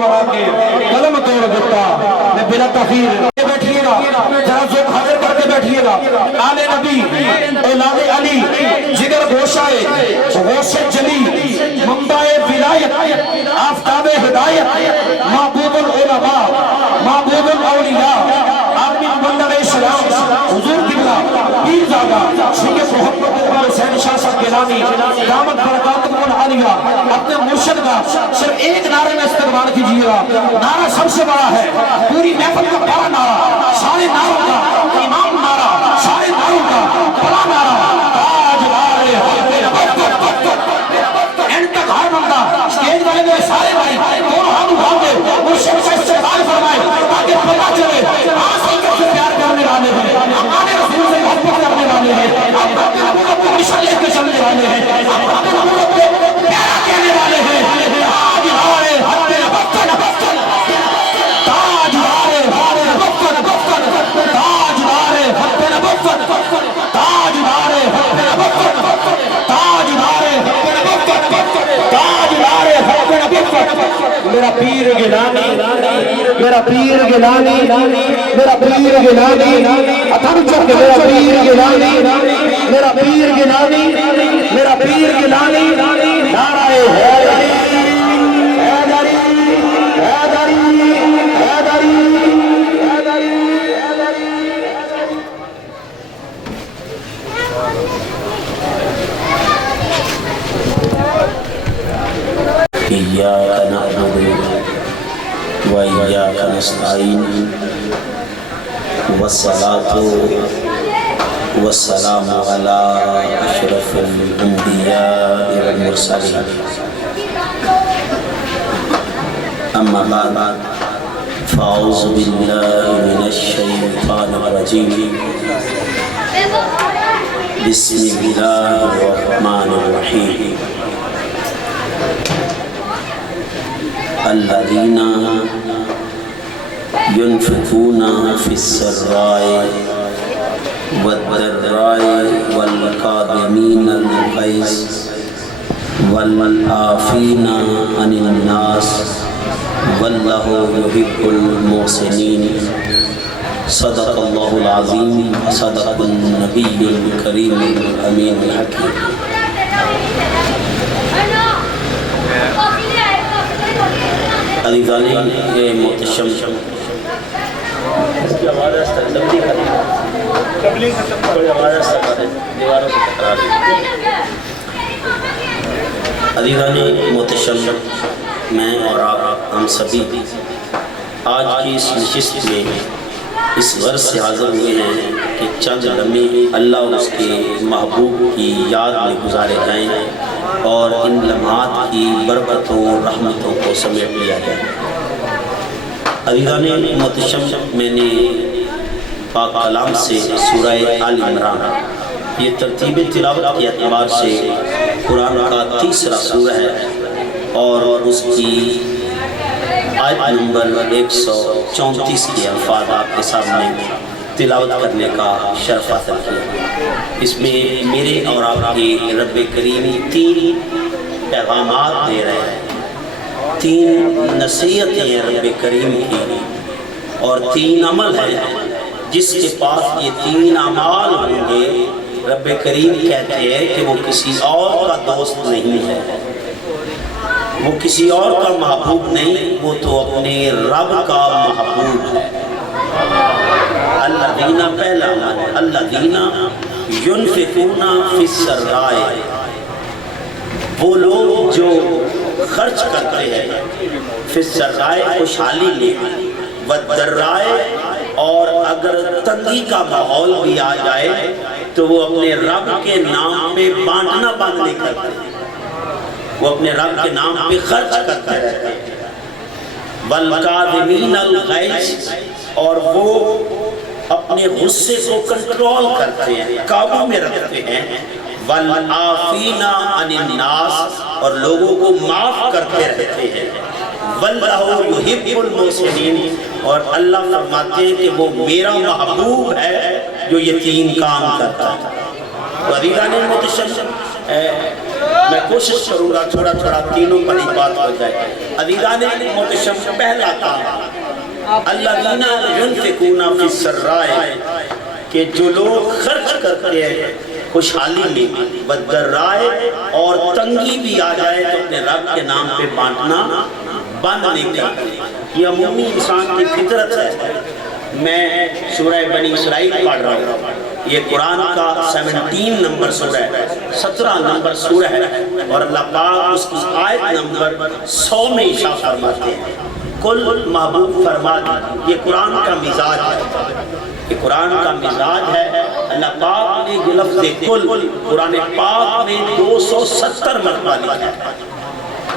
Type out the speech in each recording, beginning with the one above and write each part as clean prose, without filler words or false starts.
بڑھا کے قلم توڑ دیتا میں بلا تاخیر بیٹھیے گا ذرا ذوق حاضر کر کے بیٹھیے گا آل نبی اولاد علی جگر گوشائے غوث جلی منبع ولایت آفتاب ہدایت معبود العلماء معبود الاولیاء آدمی بندہ اسلام حضور قبلہ پیر زادہ سید محمد اقبال حسین شاہ صاحب گیلانی دامت برکاتکم العالیہ اپنے مرشد کا صرف ایک نعرے میں استقبال کیجیے گا نعرہ سب سے بڑا ہے پوری محفل کا بڑا نعرہ سارے نعروں کا امام نعرہ سارے نعروں کا بڑا نعرہ تاجدار حق اینڈ تک ہر بندہ اسٹیج والے میرے سارے بھائی دونوں ہاتھ اٹھا دے مرشد کا استقبال فرمائے تاکہ پتہ چلے آج سنگت سے پیار کرنے والے ہیں ہمارے رسول سے محبت کرنے والے ہیں ہم اپنے نبوت کو مشن لے کے چلنے والے ہیں ہم اپنے نبوت کو پیارا کہنے والے ہیں آج ہمارے حق بفتن بفتن تاجدار بفتن بفتن تاجدار بفتن بفتن تاجدار بفتن بفتن تاجدار بفتن بفتن تاجدار بفتن بفتن میرا پیر گیلانی میرا پیر گیلانی میرا پیر گیلانی اتھن چک میرا پیر گیلانی میرا پیر گیلانی میرا پیر گیلانی نعرہ حیدری حیدری حیدری حیدری حیدری إياك نعبد وإياك نستعين والصلاة والسلام على أشرف الأنبياء والمرسلين أما بعد فأعوذ بالله من الشيطان الرجيم بسم الله الرحمن الرحيم الذين ينفقون في السراء والضراء والكاظمين الغيظ والعافين عن الناس والله يحب المحسنين صدق الله العظيم صدق النبي الكريم الأمين الحكيم عزیزان محتشم عزیزان محتشم میں اور آپ ہم سبھی آج کی اس نشست میں اس غرض سے حاضر ہوئے ہیں کہ چند لمحے اللہ اور اس کے محبوب کی یاد میں گزارے جائیں اور ان لمحات کی برکتوں اور رحمتوں کو سمیٹ لیا جائے۔ عزیزان محتشم میں نے پاک کلام سے سورہ آل عمران یہ ترتیب تلاوت کے اعتبار سے قرآن کا تیسرا سورہ ہے اور اس کی آیت نمبر 134 کے الفاظ آپ کے سامنے تلاوت کرنے کا شرف حاصل کیا۔ اس میں میرے اور آپ کے رب کریم 3 پیغامات دے رہے ہیں، 3 نصیحتیں ہیں رب کریم کی اور 3 عمل ہیں۔ جس کے پاس یہ 3 اعمال ہوں گے رب کریم کہتے ہیں کہ وہ کسی اور کا دوست نہیں ہے، وہ کسی اور کا محبوب نہیں، وہ تو اپنے رب کا محبوب ہے۔ الذین پہلا الذین ينفقون فی السراء، وہ لوگ جو خرچ کرتے ہیں فی السراء خوشحالی میں، والضراء اور اگر تنگی کا ماحول بھی آ جائے تو وہ اپنے رب کے نام پہ بانٹنا بند نہیں کرتے، وہ اپنے رب کے نام پہ خرچ کرتے رہتے ہیں۔ والکاظمین الغیظ، اور وہ اپنے غصے کو کنٹرول کرتے ہیں، قابو میں رکھتے ہیں۔ والعافین عن الناس، اور لوگوں کو معاف کرتے رہتے ہیں۔ واللہ یحب المحسنین، اور اللہ فرماتے ہیں کہ وہ میرا محبوب ہے جو یہ 3 کام کرتا ہے۔ عزیزان محتشم میں کوشش کروں گا تھوڑا تھوڑا تینوں پر ہی بات ہو جائے. عزیزان محتشم پہلا کام الذین ينفقون فی السراء کہ جو لوگ خرچ کرتے ہیں خوشحالی میں والضراء اور تنگی بھی آ جائے تو اپنے رب کے نام پہ بانٹنا بند نہیں کرتے. یہ عمومی انسان کی فطرت ہے. میں سورہ بنی اسرائیل پڑھ رہا ہوں. یہ قرآن کا 17 نمبر سورہ ہے, 17 نمبر سورہ ہے, اور اللہ پاک اس کی آیت نمبر 100 میں ارشاد فرماتے ہیں کل محبوب فرما دی. یہ قرآن کا مزاج ہے, یہ قرآن کا مزاج ہے. اللہ پاک نے یہ لفظ کل قرآن پاک میں 270 مرتبہ لکھا ہے,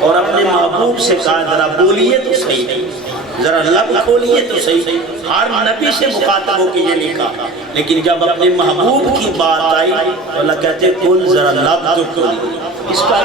اور اپنے محبوب سے کہا ذرا بولیے تو صحیح, ذرا لب کھولیے تو صحیح. ہر نبی سے مخاطب ہو کے یہ نہیں کہا, لیکن جب اپنے محبوب کی بات آئی تو اللہ کہتے ہیں کل ذرا لب تو کھولیے. اس کا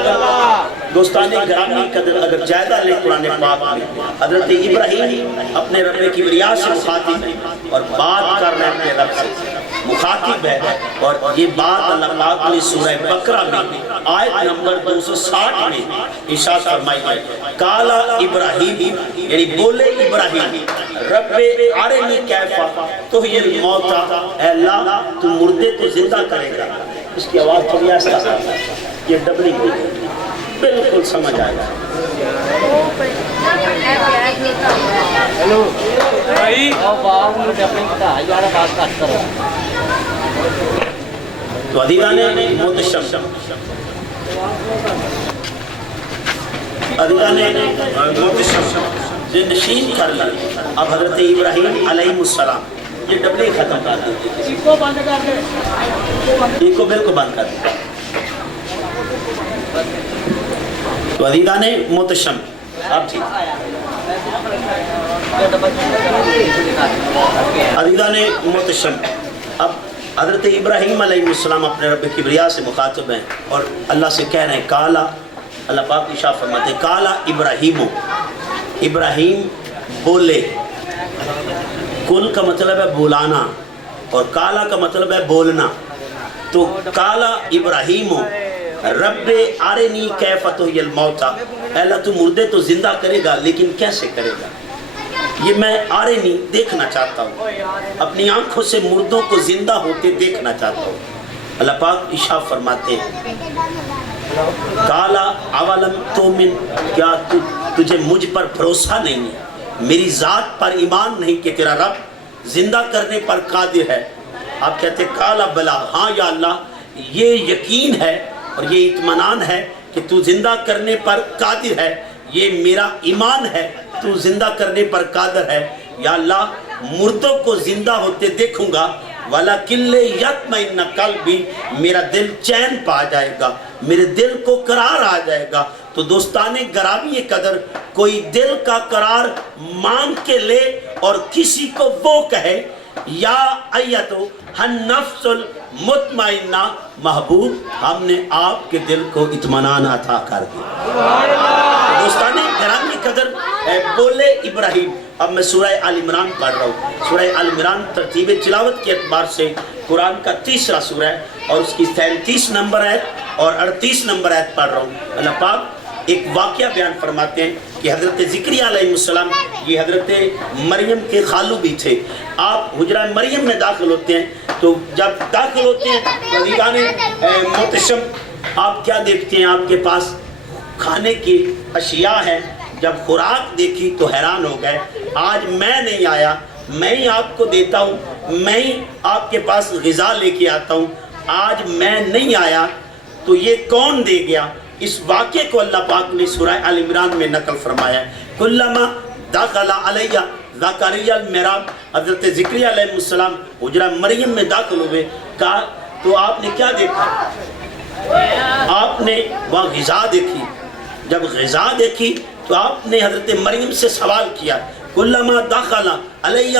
دوستان گرامی قدر اگر جائزہ لیں قرآن پاک میں, حضرت ابراہیم اپنے رب کبریا سے مخاطب اور بات کر رہے اپنے رب سے مخاطب ہے, اور یہ بات اللہ پاک نے سورہ بقرہ میں آیت نمبر 260 میں ارشاد فرمائی ہے کالا ابراہیم, یعنی بولے ابراہیم رب ارنی کیفا تحیی الموتى, اے اللہ تو مردے تو زندہ کرے گا. اس کی آواز تھوڑی آہستہ, یہ ڈبلی بالکل سمجھ آئے گا. ہیلو بھائی آواز مجھے اپنی بتا یار بات کٹ کرو. تو عزیزان محتشم, عزیزان محتشم نشین کر لیں. اب حضرت ابراہیم علیہ السلام یہ ڈبلی ختم کر دیتے, اس کو بند کر دے, ان کو بالکل بند کر دیں. تو عزیزان محتشم اب ٹھیک, عزیزان محتشم اب حضرت ابراہیم علیہ السلام اپنے رب کبریا سے مخاطب ہیں اور اللہ سے کہہ رہے ہیں کالا, اللہ پاک ارشاد فرماتے ہیں کالا ابراہیم, ابراہیم بولے. کل کا مطلب ہے بولانا اور کالا کا مطلب ہے بولنا. تو کالا ابراہیم رب ارنی کیف تحیی الموتى, اللہ تو مردے تو زندہ کرے گا لیکن کیسے کرے گا, یہ میں ارنی دیکھنا چاہتا ہوں, اپنی آنکھوں سے مردوں کو زندہ ہوتے دیکھنا چاہتا ہوں. اللہ پاک ارشاد فرماتے ہیں کالا اولم تؤمن, کیا تجھے مجھ پر بھروسہ نہیں ہے, میری ذات پر ایمان نہیں کہ تیرا رب زندہ کرنے پر قادر ہے. آپ کہتے ہیں کالا بلا, ہاں یا اللہ یہ یقین ہے اور یہ اطمینان ہے کہ تو زندہ کرنے پر قادر ہے, یہ میرا ایمان ہے تو زندہ کرنے پر قادر ہے. یا اللہ مردوں کو زندہ ہوتے دیکھوں گا, وَلَكِنْ لِيَطْمَئِنَّ قَلْبِي, میرا دل چین پا جائے گا, میرے دل کو قرار آ جائے گا. تو دوستان گرامی قدر کوئی دل کا قرار مانگ کے لے اور کسی کو وہ کہے یا ایتو النفس المطمئنہ, محبوب ہم نے آپ کے دل کو اطمینان عطا کر دیا. دوستان گرامی قدر بولے ابراہیم. اب میں سورہ آل عمران پڑھ رہا ہوں. سورہ آل عمران ترتیب تلاوت کے اعتبار سے قرآن کا تیسرا سورہ ہے اور اس کی 33 نمبر آیت اور 38 نمبر آیت پڑھ رہا ہوں. اللہ پاک ایک واقعہ بیان فرماتے ہیں کہ حضرت زکریا علیہ السلام, یہ حضرت مریم کے خالو بھی تھے. آپ حجرہ مریم میں داخل ہوتے ہیں, تو جب داخل ہوتے ہیں عزیزان محتشم آپ کیا دیکھتے ہیں, آپ کے پاس کھانے کی اشیاء ہیں. جب خوراک دیکھی تو حیران ہو گئے, آج میں نہیں آیا, میں ہی آپ کو دیتا ہوں, میں ہی آپ کے پاس غذا لے کے آتا ہوں, آج میں نہیں آیا تو یہ کون دے گیا. اس واقعے کو اللہ پاک نے سورہ آل عمران میں نقل فرمایا ہے. کلما دخل علیہ زکریا المحراب, حضرت زکریا علیہ السلام حجرہ مریم میں داخل ہوئے, کہا تو آپ نے کیا دیکھا, آپ نے وہاں غذا دیکھی. جب غذا دیکھی تو آپ نے حضرت مریم سے سوال کیا کلما دخل علیہ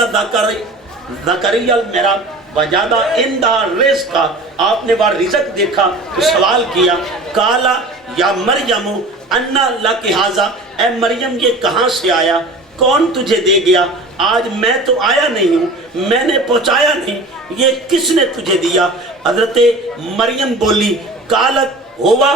زکریا المحراب وجد عندہ رزقا, آپ نے وہاں رزق دیکھا تو سوال کیا کالا یا مریم انا لک ھذا, اے مریم یہ کہاں سے آیا, کون تجھے دے گیا, آج میں تو آیا نہیں ہوں, میں نے پہنچایا نہیں, یہ کس نے تجھے دیا. حضرت مریم بولی کالت ہوا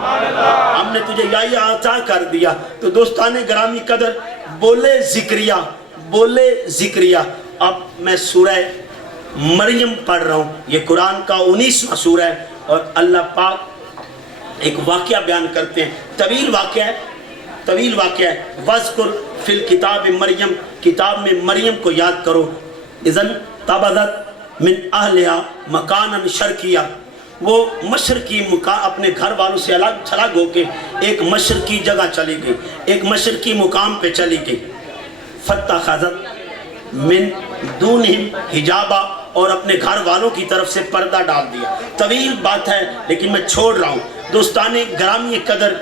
ہم نے تجھے یہ عطا کر دیا. تو دوستان گرامی قدر بولے ذکریہ. اب میں سورہ مریم پڑھ رہا ہوں. یہ قرآن کا 19واں سورہ ہے اور اللہ پاک ایک واقعہ بیان کرتے ہیں. طویل واقعہ ہے. وَذْكُرْ فِي الْكِتَابِ مریم, کتاب میں مریم کو یاد کرو. اذن تبذت من اہلها مکانا شرقیہ, وہ مشرقی اپنے گھر والوں سے الگ ہو کے ایک مشرقی جگہ چلی گئی, ایک مشرقی مقام پہ چلی گئی. فَاتَّخَذَتْ من دونہم حجابا, اور اپنے گھر والوں کی طرف سے پردہ ڈال دیا. طویل بات ہے لیکن میں چھوڑ رہا ہوں. دوستان گرامی قدر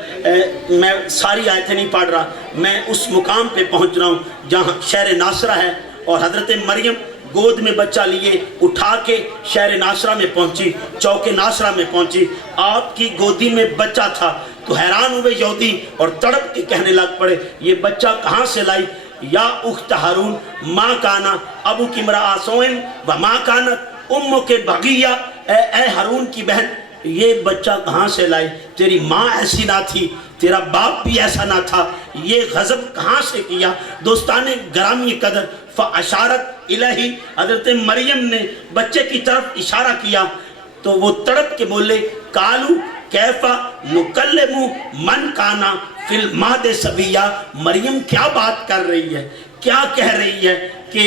میں ساری آیتیں نہیں پڑھ رہا, میں اس مقام پہ پہنچ رہا ہوں جہاں شہر ناصرہ ہے, اور حضرت مریم گود میں بچہ لیے اٹھا کے شہر ناصرہ میں پہنچی, چوک ناصرہ میں پہنچی. آپ کی گودی میں بچہ تھا تو حیران ہوئے یہودی اور تڑپ کے کہنے لگ پڑے, یہ بچہ کہاں سے لائی؟ یا اخت ہارون ماں کانا ابو کی امرأ سوئن و ماں کانت امو کے بغیہ, اے ہارون کی بہن یہ بچہ کہاں سے لائی؟ تیری ماں ایسی نہ تھی, تیرا باپ بھی ایسا نہ تھا, یہ غضب کہاں سے کیا؟ دوستان گرامی قدر فاشارت الہی, حضرت مریم نے بچے کی طرف اشارہ کیا تو وہ تڑپ کے بولے کالو کیفا نکلمو من کانا فی المہد صبیہ. مریم کیا بات کر رہی ہے, کیا کہہ رہی ہے کہ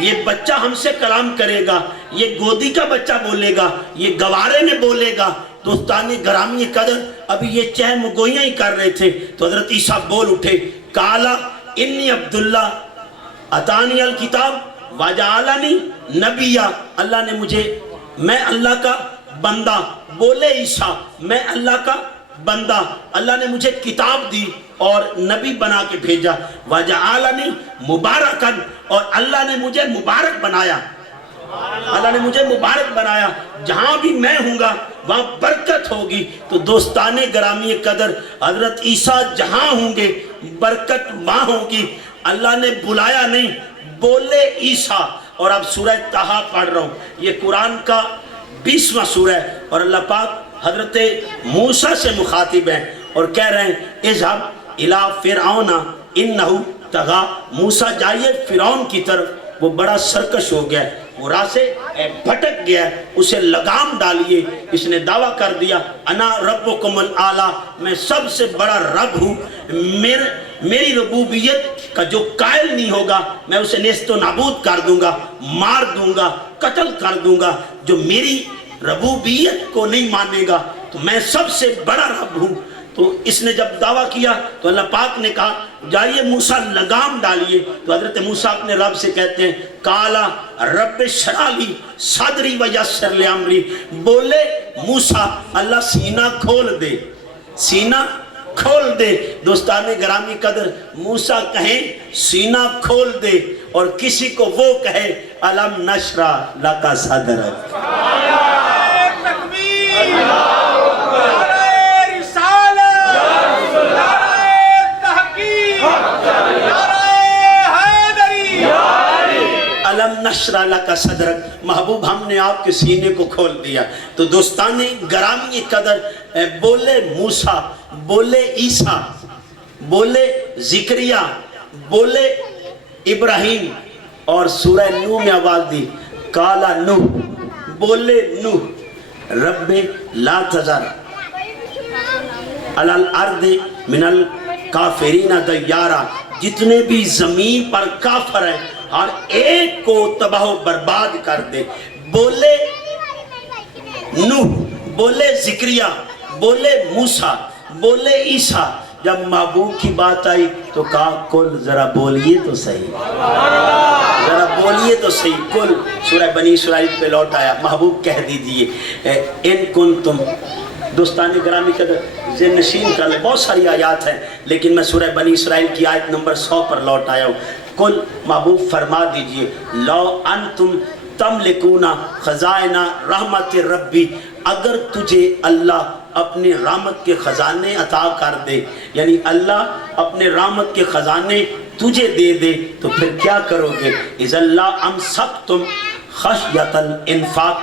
یہ بچہ ہم سے کلام کرے گا, یہ گودی کا بچہ بولے گا, یہ گوارے میں بولے گا. دوستان گرامی قدر ابھی یہ چہم گوئیاں ہی کر رہے تھے تو حضرت عیسیٰ بول اٹھے کالا انی عبداللہ اتانی الکتاب وجعلنی نبیہ, اللہ نے مجھے, میں اللہ کا بندہ, بولے عیسیٰ میں اللہ کا بندہ, اللہ نے مجھے کتاب دی اور نبی بنا کے بھیجا. وجعلنی مبارکن, اور اللہ نے مجھے مبارک بنایا, اللہ نے مجھے مبارک بنایا, جہاں بھی میں ہوں گا وہاں برکت ہوگی. تو دوستان گرامی قدر حضرت عیسیٰ جہاں ہوں گے برکت وہاں ہوگی. اللہ نے بلایا نہیں, بولے عیسیٰ. اور اب سورہ طٰہٰ پڑھ رہا ہوں, یہ قرآن کا 20واں سورہ ہے اور اللہ پاک حضرت موسیٰ سے مخاطب ہیں اور کہہ رہے ہیں اذهب الى فرعون انه طغى. موسیٰ جائیے فرعون کی طرف, وہ بڑا سرکش ہو گیا, وہ راہ سے بھٹک گیا, اسے لگام ڈالیے. اس نے دعویٰ کر دیا انا ربکم الاعلیٰ, میں سب سے بڑا رب ہوں, میری ربوبیت کا جو قائل نہیں ہوگا میں اسے نیست و نابود کر دوں گا, مار دوں گا, قتل کر دوں گا. جو میری ربوبیت کو نہیں مانے گا تو میں سب سے بڑا رب ہوں. تو اس نے جب دعویٰ کیا تو اللہ پاک نے کہا جائیے موسیٰ لگام ڈالیے. تو حضرت موسیٰ اپنے رب سے کہتے ہیں کالا رب اشرح لی صدری ویسر لی امری. بولے موسیٰ اللہ سینہ کھول دے, سینہ کھول دے. دوستان گرامی قدر موسیٰ کہیں سینہ کھول دے اور کسی کو وہ کہے الم نشرح لک صدرک. الم نشرح لک صدرک, محبوب ہم نے آپ کے سینے کو کھول دیا. تو دوستان گرامی قدر بولے موسیٰ, بولے عیسیٰ, بولے ذکریہ, بولے ابراہیم, اور سورہ نوح میں آواز دی کالا نوح, بولے نوح رب لا تذر علی الارض من الکافرین دیارا. جتنے بھی زمین پر کافر ہیں ہر ایک کو تباہ و برباد کر دے. بولے نوح, بولے ذکریہ, بولے موسیٰ, بولے عیسیٰ. جب محبوب کی بات آئی تو کہا کل ذرا بولیے تو صحیح, ذرا بولیے تو صحیح. کل سورہ بنی اسرائیل پہ لوٹ آیا. محبوب کہہ دیجئے ان کنتم. دوستان گرامی قدر ذہن نشین کر لیں, بہت ساری آیات ہیں لیکن میں سورہ بنی اسرائیل کی آیت نمبر 100 پر لوٹ آیا ہوں. کل محبوب فرما دیجئے لو انتم تملکون خزائن رحمت ربی, اگر تجھے اللہ اپنے رحمت کے خزانے عطا کر دے, یعنی اللہ اپنے رحمت کے خزانے تجھے دے دے تو پھر کیا کرو گے؟ اذا لا امسکتم خشیۃ الانفاق,